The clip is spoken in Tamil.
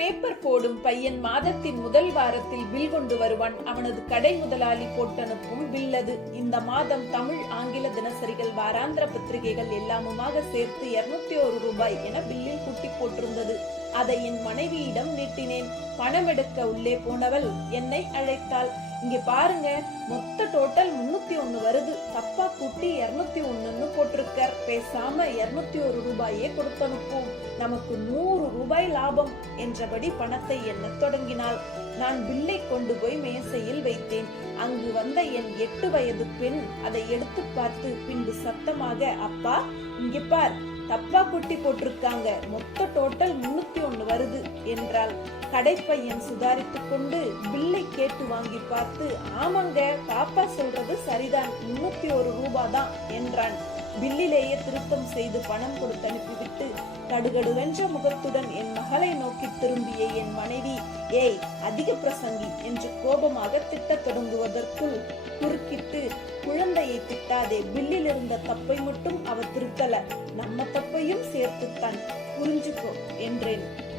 பேப்பர் போடும் பையன் மாதத்தின் முதல் வாரத்தில் பில் கொண்டு வருவான். அவனது கடை முதலாளி போட்டனுக்கும் பில் அது. இந்த மாதம் தமிழ் ஆங்கில தினசரிகள் வாராந்திர பத்திரிகைகள் எல்லாமுமாக சேர்த்து இருநூத்தி ஒரு ரூபாய் என பில்லில் கூட்டி போட்டிருந்தது. அதை என் மனைவியிடம் நீட்டினேன். பணம் எடுக்க உள்ளே போனவள் என்னை அழைத்தாள். இங்க பாருங்க மொத்த டோட்டல் முன்னூத்தி ஒண்ணு வருது. தப்பா கூட்டி இருநூத்தி ஒண்ணுன்னு போட்டிருக்கார். பேசாம இருநூத்தி ஒரு ரூபாயே கொடுத்தனுப்போம் நமக்கு நூறு ரூபாய் லாபம் என்றபடி பணத்தை எண்ணத் தொடங்கினாள். நான் பில்லை கொண்டு போய் மேசையில் வைத்தேன். அங்கு வந்த என் எட்டு வயது பெண் அதை எடுத்து பார்த்து பின்பு சத்தமாக அப்பா இங்க பார். தப்பா குட்டி போட்டிருக்காங்க. மொத்த டோட்டல் முன்னூத்தி ஒண்ணு வருது என்றாள். கடைப்பையன் சுதாரித்துக் கொண்டு பில்லை கேட்டு வாங்கி பார்த்து ஆமாங்க பாப்பா சொல்ற முன்னூத்தி ஒரு தான் என்றான். பில்லிலேயே திருத்தம் செய்து பணம் கொடுத்து அனுப்பிவிட்டு கடுகடுவென்ற முகத்துடன் என் மகளை நோக்கி திரும்பிய என் மனைவி ஏய் அதிக பிரசங்கி என்று கோபமாக திட்டத் தொடங்குவதற்குள் குறுக்கிட்டு குழந்தையை திட்டாதே பில்லில் இருந்த தப்பை மட்டும் அவ திருத்தல நம்ம தப்பையும் சேர்த்துத்தான் புரிஞ்சுக்கோ என்றேன்.